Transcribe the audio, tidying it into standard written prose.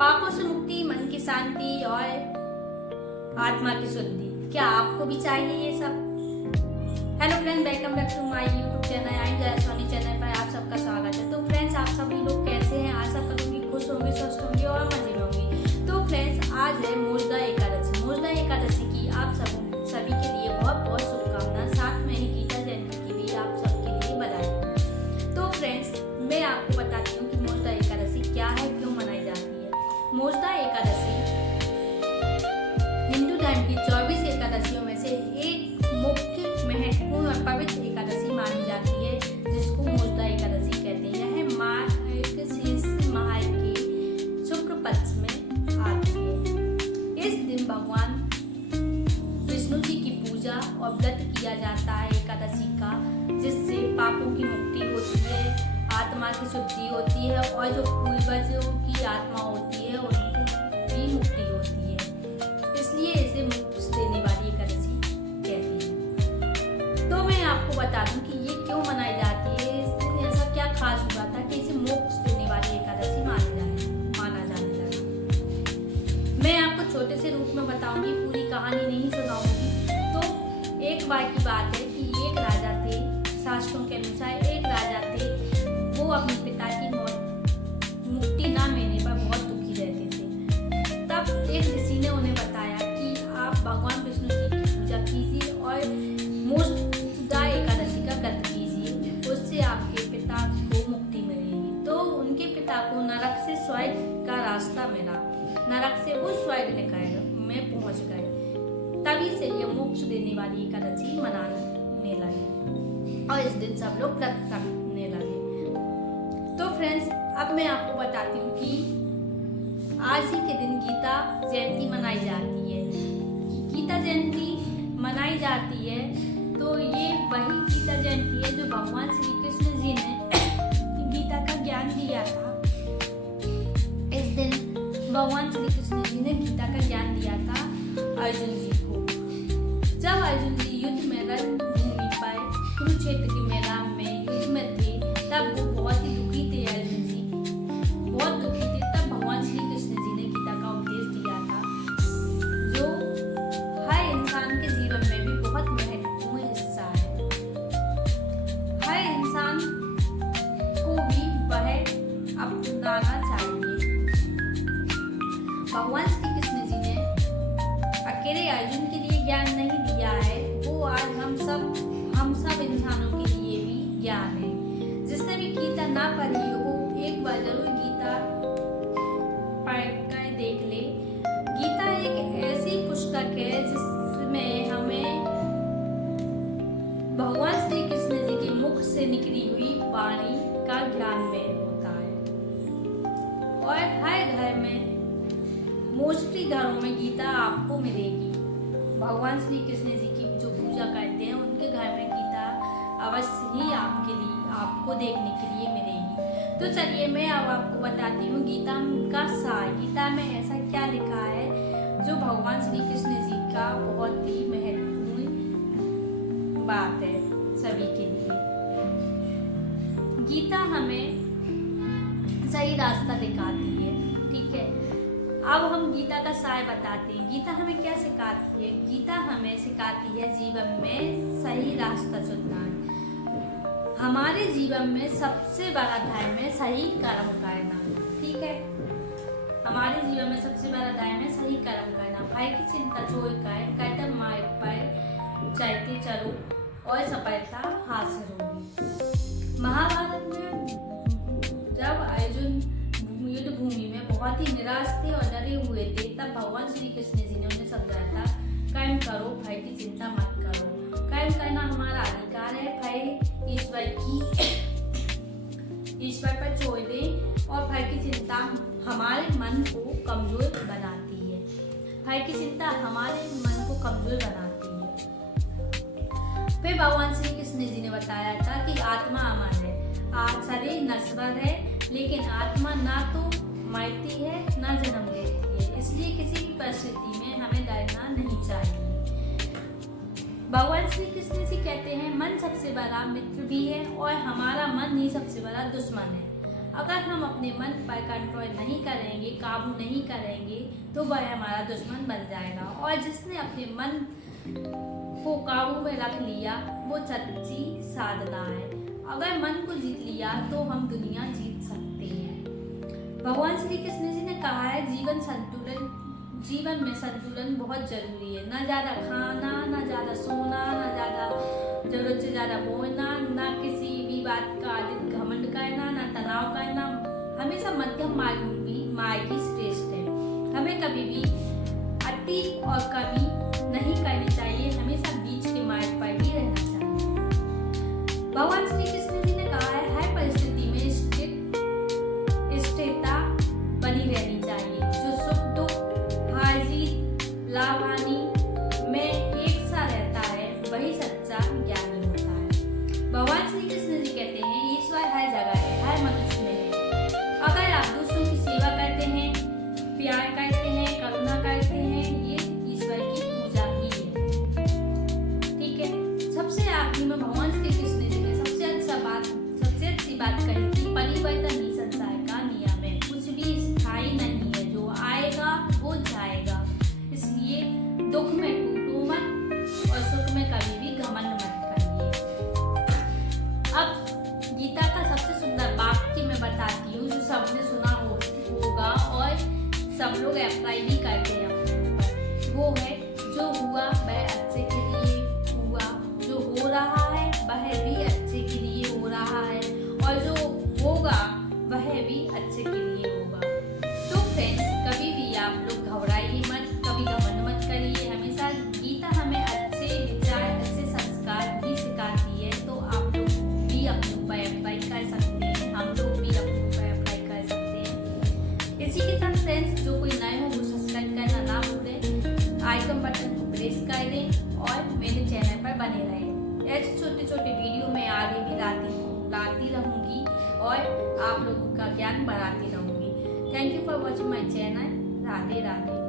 पापों से मुक्ति, मन की शांति और आत्मा की शुद्धि। क्या आपको भी चाहिए ये सब? Hello friends, welcome back to my YouTube channel आई जयसवानी चैनल पर आप सबका स्वागत है। तो फ्रेंड्स, आप सभी लोग कैसे हैं? आशा करूंगी खुश होंगे, स्वस्थ होंगे और मजे में होंगे। तो फ्रेंड्स, आज है मोजदा एकादशी। मोजदा एकादशी की आप सभी के लिए बहुत बहुत शुभकामनाएं। साथ में ही गीता जयंती की भी आप सबके लिए बधाई। तो फ्रेंड्स, मैं आपको बताती हूँ कि मोजदा एकादशी क्या है, क्यों मनाई जाती है। मोजदा एकादशी हिंदू धर्म की 24 एकादशियों में से एक मुख्य महत्वपूर्ण और पवित्र एकादशी मानी जाती है, जिसको मोजदा एकादशी कहते हैं। यह मार्गशीर्ष माह के शुक्ल पक्ष में आती है। इस दिन भगवान विष्णु जी की पूजा और व्रत किया जाता है एकादशी का, जिससे पापों की मुक्ति होती है, आत्मा की शुद्धि होती है और जो पूर्वजों की आत्मा होती है उनको भी मुक्ति होती है। इसलिए इसे मोक्ष देने वाली एकादशी कहते हैं। तो मैं आपको बता दूं कि ये क्यों मनाई जाती है, इस दिन ऐसा क्या खास हुआ था कि इसे मोक्ष देने वाली एकादशी माना जाने लगा। मैं आपको छोटे से रूप में बताऊंगी, पूरी कहानी नहीं सुनाऊंगी। तो एक बार की बात है कि एक राजा थे। शास्त्रों के अनुसार एक राजा थे, वो अपने पिता की मुक्ति ना मिलने पर बहुत दुखी रहते थे। तब एक ऋषि ने उन्हें बताया कि आप भगवान विष्णु जी की पूजा कीजिए और मोजदा एकादशी का व्रत कीजिए, उससे आपके पिता को मुक्ति मिलेगी। तो उनके पिता को नरक से स्वर्ग का रास्ता मिला। नरक से वो स्वर्ग में पहुंच गए। तभी से ये मोक्ष देने वाली एकादशी मनाने लगे और इस दिन सब लोग व्रत रखने लगे। तो फ्रेंड्स, अब मैं आपको बताती हूँ कि आज ही के दिन गीता जयंती मनाई जाती है। गीता जयंती मनाई जाती है तो ये वही गीता जयंती है जो भगवान श्री कृष्ण जी ने गीता का ज्ञान दिया था। इस दिन भगवान श्री कृष्ण जी ने गीता का ज्ञान दिया था अर्जुन जी को। जब अर्जुन जी युद्ध में रणभूमि पर कुरुक्षेत्र के मैदान में युद्ध में थे, तब वो बहुत ही दुखी थे। अर्जुन जी बहुत दुखी थे। तब भगवान श्री कृष्ण जी ने गीता का उपदेश दिया था, जो हर इंसान के जीवन में भी बहुत महत्वपूर्ण हिस्सा है। हर इंसान को भी वह अपनाना चाहिए। भगवान श्री कृष्ण जी ने अकेले अर्जुन के लिए ज्ञान नहीं दिया है, वो आज हम सब इंसानों के लिए भी ज्ञान है। जिसने भी गीता ना पढ़ी हो, वो एक बार जरूर गीता पढ़कर देख ले। गीता एक ऐसी पुस्तक है जिसमें हमें भगवान श्री कृष्ण जी के मुख से निकली हुई वाणी का ज्ञान में होता है। और हर घर में, मोस्टली घरों में गीता आपको मिलेगी। भगवान श्री कृष्ण जी की जो पूजा करते हैं उनके घर में गीता अवश्य ही आपको देखने के लिए मिलेगी। तो चलिए मैं अब आपको बताती हूँ गीता का सार। गीता में ऐसा क्या लिखा है जो भगवान श्री कृष्ण जी का बहुत ही महत्वपूर्ण बात है सभी के लिए। गीता हमें सही रास्ता दिखाती है। ठीक है, अब हम गीता का सार बताते हैं। गीता हमें क्या सिखाती है? गीता हमें सिखाती है जीवन में सही रास्ता चुनना। हमारे जीवन में सबसे बड़ा धर्म है सही कर्म करना। ठीक है, हमारे जीवन में सबसे बड़ा धर्म है सही कर्म करना। भय की चिंता छोड़कर कर्तव्य मार्ग पर चलते चलो और सफलता हासिल होगी। महाभारत में जब अर्जुन युद्ध भूमि में बहुत ही निराश थे और डरे हुए थे, तब भगवान श्री कृष्ण जी ने उन्हें समझाया था, कर्म करो, भय की चिंता मत करो। कर्म करना हमारा अधिकार है। भय ईश्वर पर छोड़ दें और भय की चिंता हमारे मन को कमजोर बनाती है। भय की चिंता हमारे मन को कमजोर बनाती है। फिर भगवान श्री कृष्ण जी ने बताया था कि आत्मा अमर है। शरीर नश्वर है, लेकिन आत्मा ना तो मरती है ना जन्म लेती है। इसलिए किसी भी परिस्थिति में हमें डरना नहीं चाहिए। भगवान श्री कृष्ण जी कहते हैं, मन सबसे बड़ा मित्र भी है और हमारा मन ही सबसे बड़ा दुश्मन है। अगर हम अपने मन पर कंट्रोल नहीं करेंगे, काबू नहीं करेंगे, तो वह हमारा दुश्मन बन जाएगा। और जिसने अपने मन को काबू में रख लिया वो सच्ची साधना है। अगर मन को जीत लिया तो हम दुनिया जीत सकते हैं। भगवान श्री कृष्ण जी ने कहा है जीवन में संतुलन बहुत जरूरी है। ना ज़्यादा खाना, ना ज़्यादा सोना, ना ज़्यादा जरूरत से ज़्यादा बोलना, ना किसी भी बात का अधिक घमंड करना, ना तनाव करना। हमेशा मध्यम मार्ग ही श्रेष्ठ है। हमें कभी भी अति और कमी नहीं करनी चाहिए, हमेशा बीच के मार्ग पर ही रहना चाहिए। भगवान श्री कृष्ण जी ने कहा है हर परिस्थिति में स्थिरता बनी रहनी चाहिए। जो सुख दुख, हार जीत, लाभ हानि में एक सा रहता है वही सच्चा ज्ञानी होता है। भगवान श्री कृष्ण जी कहते हैं ईश्वर हर जगह है, हर मनुष्य में है। अगर आप दूसरों की सेवा करते हैं, प्यार करते हैं, करुणा करते हैं, ये ईश्वर की पूजा ही है। ठीक है। सबसे आखिरी में भगवान श्री कृष्ण जी ने सबसे अच्छी बात कही कि परिवर्तन ही संसार का नियम है। कुछ भी स्थायी नहीं है, जो आएगा वो जाएगा। इसलिए दुख में टूटो मत और सुख में कभी भी घमंड मत करिए। अब गीता का सबसे सुंदर वाक्य मैं बताती हूँ जो सबने सुना होगा और सब लोग अप्लाई भी करते हैं अपने ऊपर। वो है जो हुआ वह अच्छे के लिए हुआ, जो हो रहा है वह भी अच्छे के लिए हो रहा है, और जो होगा वह भी अच्छे के लिए होगा। तो फ्रेंड्स, कभी भी आप लोग घबराइए मत, कभी घमंड मत करिए। हमेशा गीता हमें अच्छे विचार, अच्छे संस्कार ही सिखाती है। तो आप लोग भी अपने ऊपर अप्लाई कर सकते हैं, हम लोग भी अपने ऊपर अप्लाई कर सकते हैं। इसी के साथ फ्रेंड्स, जो कोई नए हो वो सब्सक्राइब करना ना भूलें, आइकन बटन को प्रेस कर दें और मेरे चैनल पर बने रहें। ऐसे छोटे छोटे वीडियो मैं आगे भी लाती रहूँगी और आप लोगों का ज्ञान बढ़ाती रहूँगी। Thank you for watching my channel. Radhe Radhe.